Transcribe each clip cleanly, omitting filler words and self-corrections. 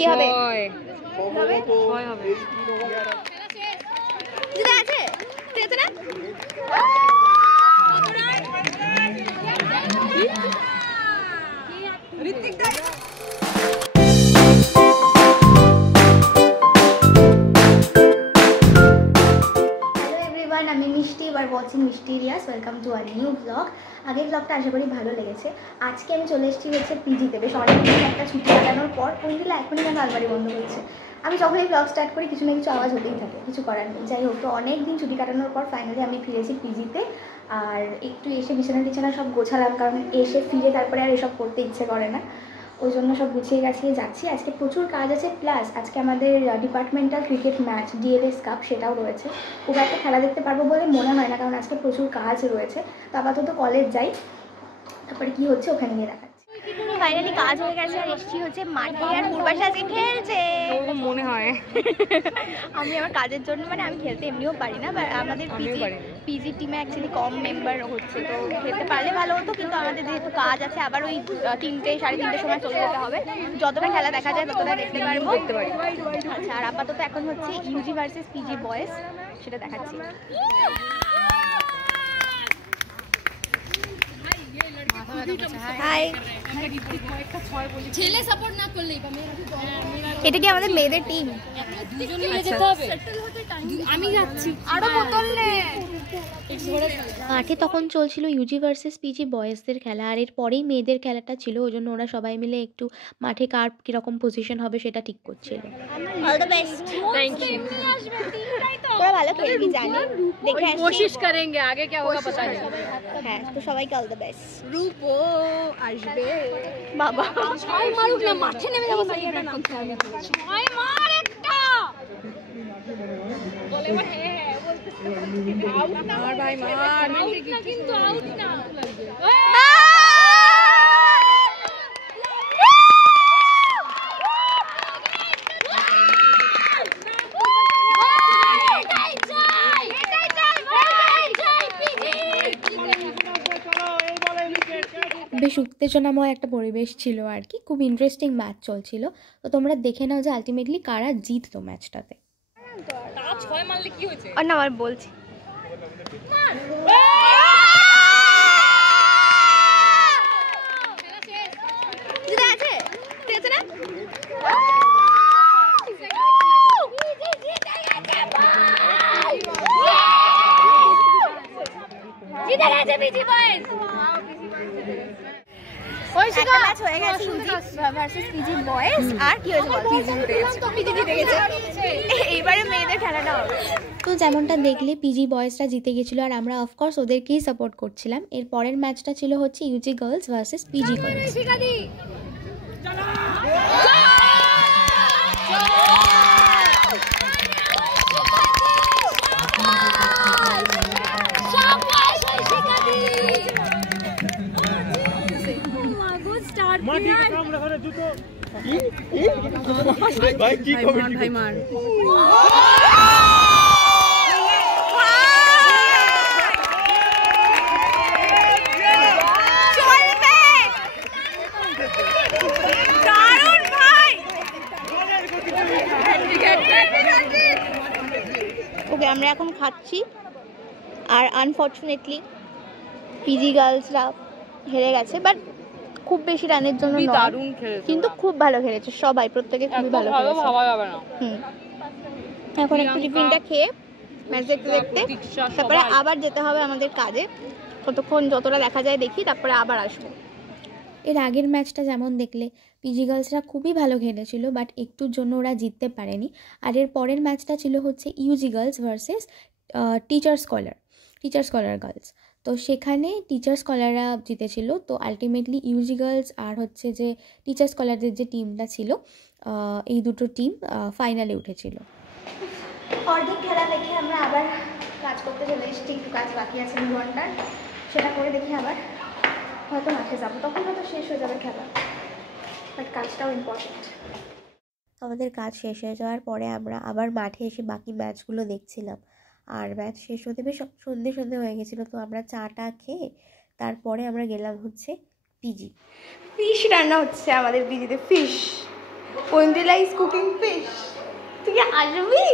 কি হবে? 6 হবে। দিদা আছে? ঠিক আছে না? ঋত্বিক দা আমি মিষ্টি এবার watching mysterious welcome to our new blog. আগের ব্লগটা আশা করি ভালো লেগেছে। আজকে আমি চলে এসেছি হচ্ছে পিজিতে, বেশ অনেকদিন একটা ছুটি কাটানোর পর। কোনদিন এখনই যেন আলমারি বন্ধ করছে। আমি যখনই ব্লগ স্টার্ট করি কিছু না কিছু আওয়াজ হতেই থাকে, কিছু করার নেই। যাই হোক, তো অনেক দিন ছুটি কাটানোর পর ফাইনালি আমি ফিরেছি পিজিতে। আর একটু এসে বিছানা সব গোছালাম, কারণ এসে ফিরে তারপরে আর এসব করতে ইচ্ছে করে না। ওই জন্য সব গুছিয়ে গাছিয়ে যাচ্ছি। আজকে প্রচুর কাজ আছে, প্লাস আজকে আমাদের departmental cricket match DLS cup সেটাও রয়েছে। খুব একটা খেলা দেখতে পারবো বলে মনে হয় না, কারণ আজকে প্রচুর কাজ রয়েছে। তো আপাতত কলেজ যাই, তারপরে কি হচ্ছে ওখানে গিয়ে দেখাচ্ছি। ফাইনালি কাজ হয়ে গেছে আর এসছি হচ্ছে মাঠে, আর পূর্বাশা আজকে খেলছে মনে হয়। আমি আমার কাজের জন্য আমি খেলতে এমনিও পারি না, বাট আমাদের পিজি টিমে অ্যাকচুয়ালি কম মেম্বার হচ্ছে, তো খেলতে পারলে ভালো হতো। কিন্তু আমাদের যেহেতু কাজ আছে, আবার ওই 3টে সাড়ে 3টের সময় চলে যেতে হবে। যতটা খেলা দেখা যায় ততটা দেখতে পারি। আচ্ছা, আর আপাতত এখন হচ্ছে ইউজি ভার্সেস পিজি বয়েজ, সেটা দেখাচ্ছি। এটা কি আমাদের মেয়েদের টিম? আমি যাচ্ছি আরো বোতল নে। মাঠে তখন চলছিল ইউজি ভার্সেস পিজি বয়েজদের খেলা, আর এর পরেই মেয়েদের খেলাটা ছিল। ওই জন্য ওরা সবাই মিলে একটু মাঠে কার কিরকম পজিশন হবে সেটা ঠিক করছিল। All the best. Thank you. তোরা ভালো খেলবি জানি, দেখে আসছি। কোশিশ করেंगे, আগে क्या होगा पता नहीं। হ্যাঁ, তো সবাইকে অল দ্য বেস্ট। রূপো আসবে বাবা। ছয় মারুক না, মাঠে নেমে যাবো। সাইয়াটা নাম ছয় মার একটা বলে মার। হ্যাঁ বলতে আউট না মার ভাই, মার আউট না, কিন্তু আউট না। বেশ উত্তেজনাময় একটা পরিবেশ ছিল আর কি, খুব ইন্টারেস্টিং ম্যাচ চলছিল। তো তোমরা দেখে নাও যে আলটিমেটলি কারা জিতলো ম্যাচটাতে। না, আর বলছি তো যেমনটা দেখলে পিজি বয়েজটা জিতে গেছিলো, আর আমরা অফকোর্স ওদেরকেই সাপোর্ট করছিলাম। এর পরের ম্যাচটা ছিল হচ্ছে UG girls versus PG girls. Okay, আমরা এখন খাচ্ছি, আর আনফর্চুনেটলি পিজি গার্লসরা হেরে গেছে, বাট খুব বেশি রানের জন্য নয়, কিন্তু খুব ভালো খেলেছে সবাই, প্রত্যেকে খুবই ভালো খেলেছে। এখন একটু টিফিনটা খেয়ে ম্যাচ দেখতে দেখতে তারপরে আবার যেতে হবে আমাদের কাজে। কতক্ষণ যতটা দেখা যায় দেখি, তারপরে আবার আসবো। এর আগের ম্যাচটা যেমন দেখলে পিজি গার্লসরা খুবই ভালো খেলেছিল, বাট একটুর জন্য ওরা জিততে পারেনি। আর এর পরের ম্যাচটা ছিল হচ্ছে UG girls versus teacher scholar girls. তো সেখানে টিচার স্কলাররা জিতেছিল। তো আলটিমেটলি ইউজি গার্লস আর হচ্ছে যে টিচার স্কলারদের যে টিমটা ছিল, এই দুটো টিম ফাইনালে উঠেছিল। অর্ধেক খেলা দেখে আমরা আবার কাজ করতে চলে এসেছি। একটু কাজ বাকি আছে 2 ঘন্টার, সেটা করে দেখি আবার হয়তো মাঠে যাবো। তখন হয়তো শেষ হয়ে যাবে খেলা, বাট কাজটাও ইম্পর্টেন্ট। আমাদের কাজ শেষ হয়ে যাওয়ার পরে আমরা আবার মাঠে এসে বাকি ম্যাচগুলো দেখছিলাম। আর ম্যাচ শেষ হতে বেশ সন্ধে হয়ে গেছিলো। তো আমরা চাটা খেয়ে তারপরে আমরা গেলাম হচ্ছে পিজি। ফিশ রান্না হচ্ছে আমাদের পিজিতে, fish. Aindrila is cooking fish. তুই কি আসবি?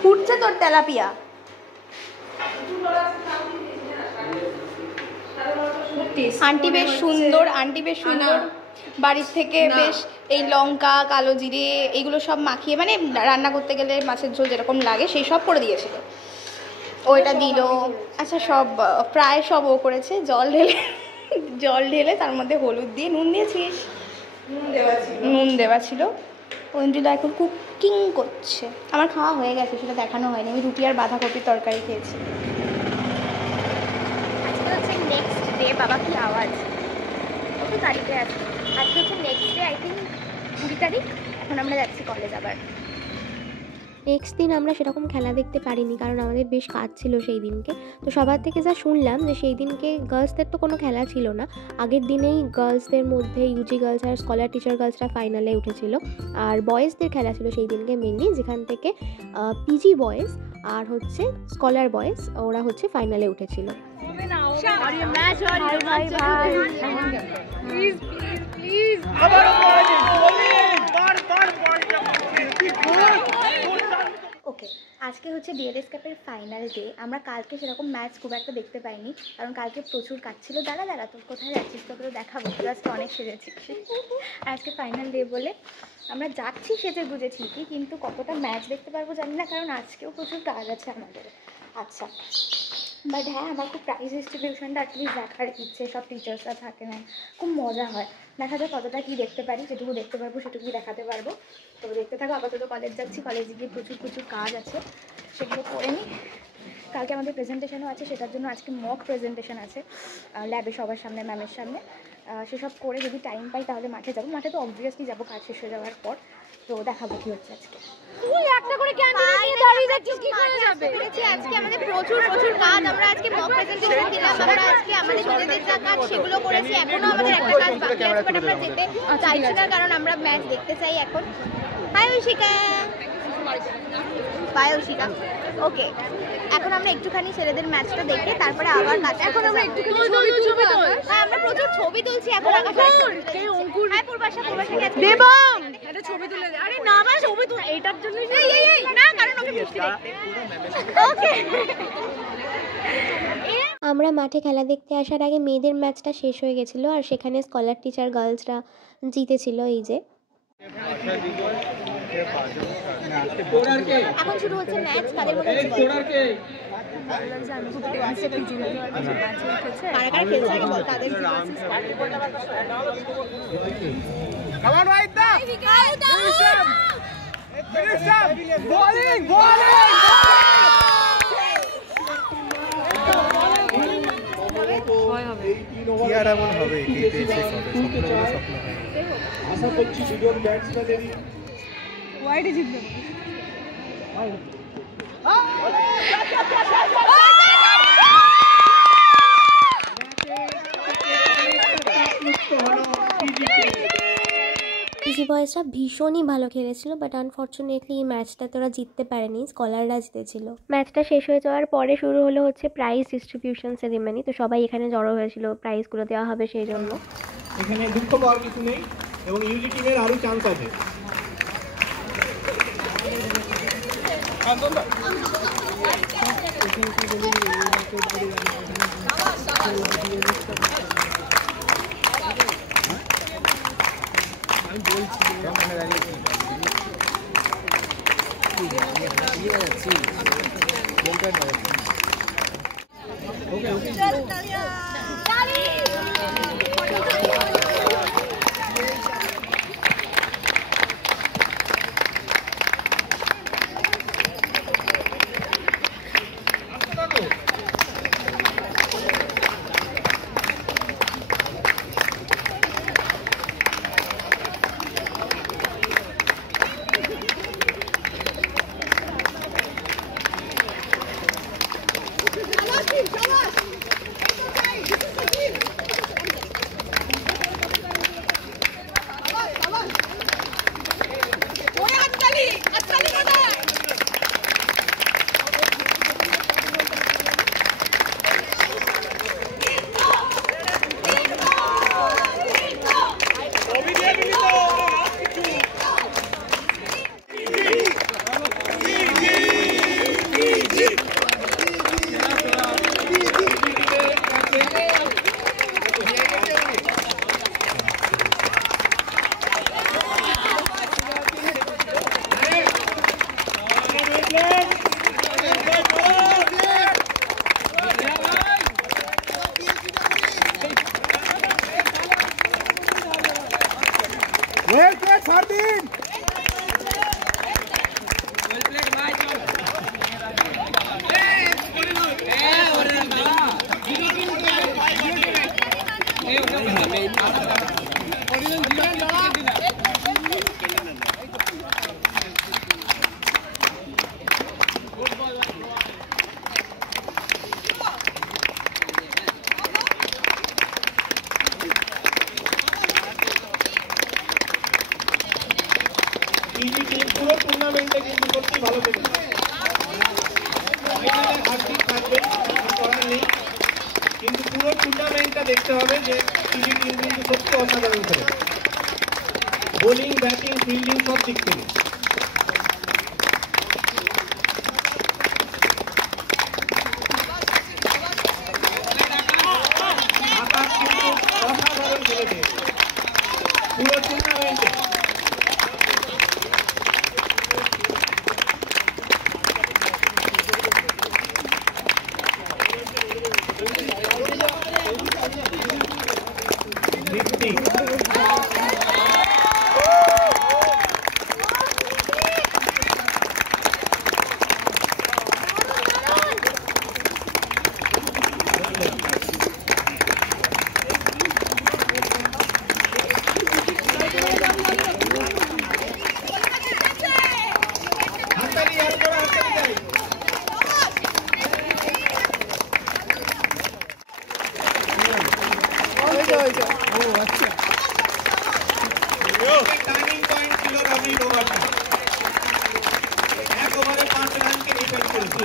ফুটছে তোর তেলাপিয়া। আন্টি বেশ সুন্দর, আন্টি বেশ সুন্দর বাড়ির থেকে বেশ এই লঙ্কা, কালো জিরে এইগুলো সব মাখিয়ে, মানে রান্না করতে গেলে মাছের ঝোল যেরকম লাগে সেই সব করে দিয়েছিল। ওইটা দিল, আচ্ছা সব প্রায় সব ও করেছে। জল ঢেলে তার মধ্যে হলুদ দিয়ে নুন দিয়েছিস, নুন দেওয়া ছিল। ঐন্দ্রিলা এখন কুকিং করছে। আমার খাওয়া হয়ে গেছে, সেটা দেখানো হয়নি। আমি রুটি আর বাঁধাকপির তরকারি খেয়েছি। আজকে হচ্ছে নেক্সট ডে। বাবা কি আওয়াজ! কত তারিখে আছে? আজকে হচ্ছে নেক্সট ডে, আই থিঙ্ক 20 তারিখ। এখন আমরা যাচ্ছি কলেজ আবার। নেক্সট দিন আমরা সেরকম খেলা দেখতে পারিনি, কারণ আমাদের বেশ কাজ ছিল সেই দিনকে। তো সবার থেকে যা শুনলাম যে সেই দিনকে গার্লসদের তো কোনো খেলা ছিল না। আগের দিনেই গার্লসদের মধ্যে ইউজি গার্লস আর স্কলার টিচার গার্লসরা ফাইনালে উঠেছিল, আর বয়েজদের খেলা ছিল সেই দিনকে মেনলি, যেখান থেকে পিজি বয়েজ আর হচ্ছে স্কলার বয়েজ ওরা হচ্ছে ফাইনালে উঠেছিল। ওকে, আজকে হচ্ছে ডিএলএস কাপের ফাইনাল ডে। আমরা কালকে সেরকম ম্যাচ খুব একটা দেখতে পাইনি, কারণ কালকে প্রচুর কাজ ছিল। দাঁড়া তোর কোথায় যাচ্ছিস, তোকে তো দেখাবো। আজকে অনেক সেজেছি। আর আজকে ফাইনাল ডে বলে আমরা যাচ্ছি সেজে গুজে ঠিকই, কিন্তু কতটা ম্যাচ দেখতে পারবো জানি না, কারণ আজকেও প্রচুর কাজ আছে আমাদের। আচ্ছা, বাট হ্যাঁ, আমার খুব প্রাইজ ডিস্ট্রিবিউশনটা অ্যাটলিস্ট দেখার ইচ্ছে। সব টিচার্সরা থাকে না, খুব মজা হয়। দেখা যায় কতটা কী দেখতে পারি, যেটুকু দেখতে পারবো সেটুকুই দেখাতে পারবো। তো দেখতে থাকো। আপাতত কলেজ যাচ্ছি, কলেজে গিয়ে প্রচুর কাজ আছে, সেগুলো করে নিই। কালকে আমাদের প্রেজেন্টেশনও আছে, সেটার জন্য আজকে মক প্রেজেন্টেশন আছে ল্যাবে, সবার সামনে, ম্যামের সামনে। সেসব করে যদি টাইম পাই তাহলে মাঠে যাবো। মাঠে তো অবভিয়াসলি যাবো কাজ শেষ হয়ে যাওয়ার পর। তো দেখাবো কী হচ্ছে আজকে। তুই একটা করে ক্যান্ডিডেট নিয়ে দাঁড়িয়ে যাচ্ছিস, কি করে যাবে? আজকে আমাদের প্রচুর কাজ। আমরা আজকে মক প্রেজেন্টেশন দিলাম, আমরা আজকে আমাদের নিজেদের যা কাজ সেগুলো করেছি। এখনো আমাদের একটা কাজ বাকি আছে, বাট আমরা যেতে চাইছি না, কারণ আমরা ম্যাচ দেখতে চাই এখন। Hi Aishika, bye Aishika. Okay, এখন আমরা একটুখানি ছেলেদের ম্যাচটা দেখে তারপরে আবার কাজ। এখন আমরা একটুখানি ছবি তুলবো। হ্যাঁ, আমরা প্রচুর ছবি তুলছি এখন। হ্যাঁ, পূর্বাশাকে দেবম একটা ছবি তুলে দে। আরে না ভাই, ছবি তুল, এইটার জন্য না, কারণ ওকে মিষ্টি দেখতে। ওকে, আমরা মাঠে খেলা দেখতে আসার আগে মেয়েদের ম্যাচটা শেষ হয়ে গেছিলো, আর সেখানে স্কলার টিচার গার্লসরা জিতেছিল। এই যে এখন শুরু হচ্ছে ম্যাচ। কাদের মনে হচ্ছে কারা খেলছে আগে বল। কাদের আশা করছি দুজন ব্যাটসম্যানেরই ওয়াইডে জিতবে। পিজি বয়েজরা ভীষণই ভালো খেলেছিল, বাট আনফর্চুনেটলি এই ম্যাচটাতে ওরা জিততে পারেনি, স্কলাররা জিতেছিল। ম্যাচটা শেষ হয়ে যাওয়ার পরে শুরু হলো হচ্ছে প্রাইজ ডিস্ট্রিবিউশন সেরিমনি। তো সবাই এখানে জড়ো হয়েছিল, প্রাইজগুলো দেওয়া হবে সেই জন্য। এখানে দুঃখ পাওয়ার কিছু নেই, এবং ইউজি টিমের আরও চান্স আছে। আমি বলছি পিজি টিম পুরো টুর্নামেন্টে কিন্তু সত্যি ভালো খেলেছে। ফাইনালে হারজিত থাকবে, কিছু করার নেই, কিন্তু পুরো টুর্নামেন্টটা দেখতে হবে যে পিজি টিম কিন্তু সত্যি অসাধারণ খেলেছে, বোলিং, ব্যাটিং, ফিল্ডিং সব দিক থেকে। আকাশ কিন্তু অসাধারণ খেলেছে পুরো টুর্নামেন্টে। টার্নিং পয়েন্ট ছিল রবির ওভারটা, 1 ওভারে 5 রানকে ডিফেন্ড করেছে।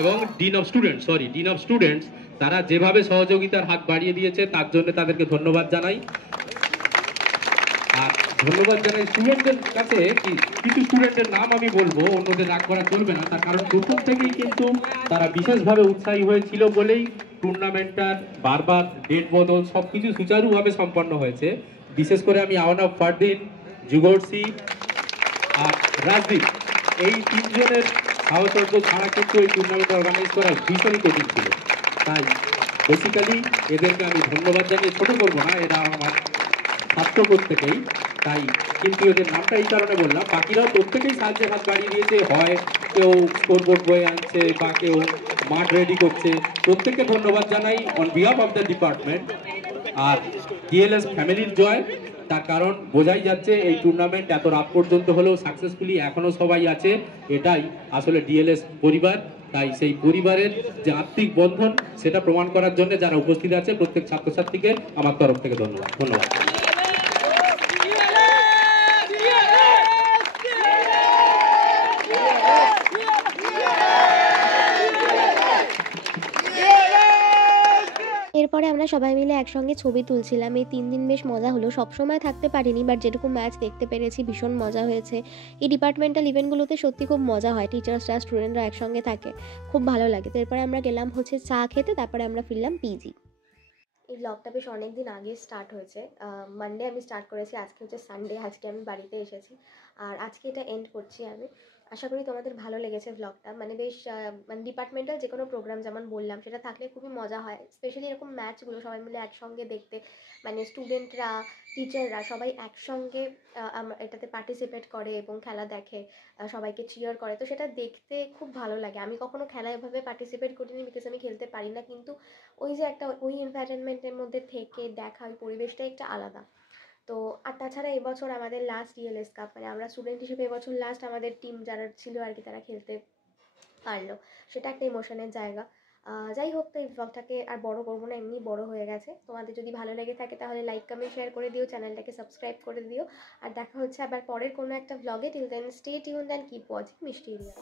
এবং ডিন অফ স্টুডেন্টস তারা যেভাবে সহযোগিতার হাত বাড়িয়ে দিয়েছে তার জন্য তাদেরকে ধন্যবাদ জানাই। আর ধন্যবাদ জানাই স্টুডেন্টদের কাছে। কিছু স্টুডেন্টের নাম আমি বলবো, অন্যদের রাগ করা চলবে না, তার কারণ প্রথম থেকেই কিন্তু তারা বিশেষভাবে উৎসাহী হয়েছিল বলেই টুর্নামেন্টটার বারবার ডেট বদল সবকিছু সুচারুভাবে সম্পন্ন হয়েছে। বিশেষ করে আমি আওয়ানা ফারদিন, যুগর্সি আর রাজদীপ, এই তিনজনের সাহচর্য ছাড়া কিন্তু এই টুর্নামেন্ট অর্গানাইজ করা ভীষণই কঠিন ছিল। তাই বেসিক্যালি এদেরকে আমি ধন্যবাদ জানিয়ে ছোটো করবো না, এরা আমার ছাত্র প্রত্যেকেই। তাই কিন্তু এদের নামটা এই কারণে বললাম, বাকিরাও প্রত্যেকেই সাহায্যের হাত বাড়িয়ে দিয়েছে, হয় কেউ স্কোরবোর্ড বয়ে আনছে বা কেউ মাঠ রেডি করছে। প্রত্যেককে ধন্যবাদ জানাই on behalf of the department. আর ডিএলএস ফ্যামিলির জয়, তার কারণ বোঝাই যাচ্ছে এই টুর্নামেন্ট এত রাত পর্যন্ত হলেও সাকসেসফুলি এখনও সবাই আছে, এটাই আসলে ডিএলএস পরিবার। তাই সেই পরিবারের যে আত্মিক বন্ধন সেটা প্রমাণ করার জন্য যারা উপস্থিত আছে প্রত্যেক ছাত্রছাত্রীকে আমার তরফ থেকে ধন্যবাদ। এরপরে আমরা সবাই মিলে একসঙ্গে ছবি তুলছিলাম। এই 3 দিন বেশ মজা হলো, সবসময় থাকতে পারিনি, বাট যেটুকু ম্যাচ দেখতে পেরেছি ভীষণ মজা হয়েছে। এই ডিপার্টমেন্টাল ইভেন্টগুলোতে সত্যি খুব মজা হয়, টিচার্সরা স্টুডেন্টরা একসঙ্গে থাকে, খুব ভালো লাগে। তো এরপরে আমরা গেলাম হচ্ছে চা খেতে, তারপরে আমরা ফিরলাম পিজি। এই ব্লগটা বেশ অনেক দিন আগে স্টার্ট হয়েছে, মানডে আমি স্টার্ট করেছি, আজকে হচ্ছে সানডে, আজকে আমি বাড়িতে এসেছি আর আজকে এটা এন্ড করছি আমি। আশা করি তোমাদের ভালো লেগেছে ব্লগটা। মানে বেশ মানে ডিপার্টমেন্টাল যে কোনো প্রোগ্রাম যেমন বললাম সেটা থাকলে খুবই মজা হয়, স্পেশালি এরকম ম্যাচগুলো সবাই মিলে একসঙ্গে দেখতে, মানে স্টুডেন্টরা, টিচাররা সবাই একসঙ্গে এটাতে পার্টিসিপেট করে এবং খেলা দেখে, সবাইকে চিয়ার করে, তো সেটা দেখতে খুব ভালো লাগে। আমি কখনো খেলায় এভাবে পার্টিসিপেট করিনি বিকজ আমি খেলতে পারি না, কিন্তু ওই যে একটা ওই এনভায়রনমেন্টের মধ্যে থেকে দেখা, ওই পরিবেশটাই একটা আলাদা। তো আর তাছাড়া এবছর আমাদের লাস্ট ডিএলএস কাপ, মানে আমরা স্টুডেন্ট হিসেবে এবছর লাস্ট আমাদের টিম যারা ছিল আর কি তারা খেলতে পারলো, সেটা একটা ইমোশনের জায়গা। যাই হোক, তো এই ব্লগটাকে আর বড় করবো না, এমনি বড় হয়ে গেছে। তোমাদের যদি ভালো লেগে থাকে তাহলে লাইক, কমেন্ট, শেয়ার করে দিও, চ্যানেলটাকে সাবস্ক্রাইব করে দিও। আর দেখা হচ্ছে আবার পরের কোনো একটা ব্লগে। Till then stay tuned and keep watching Mishti area.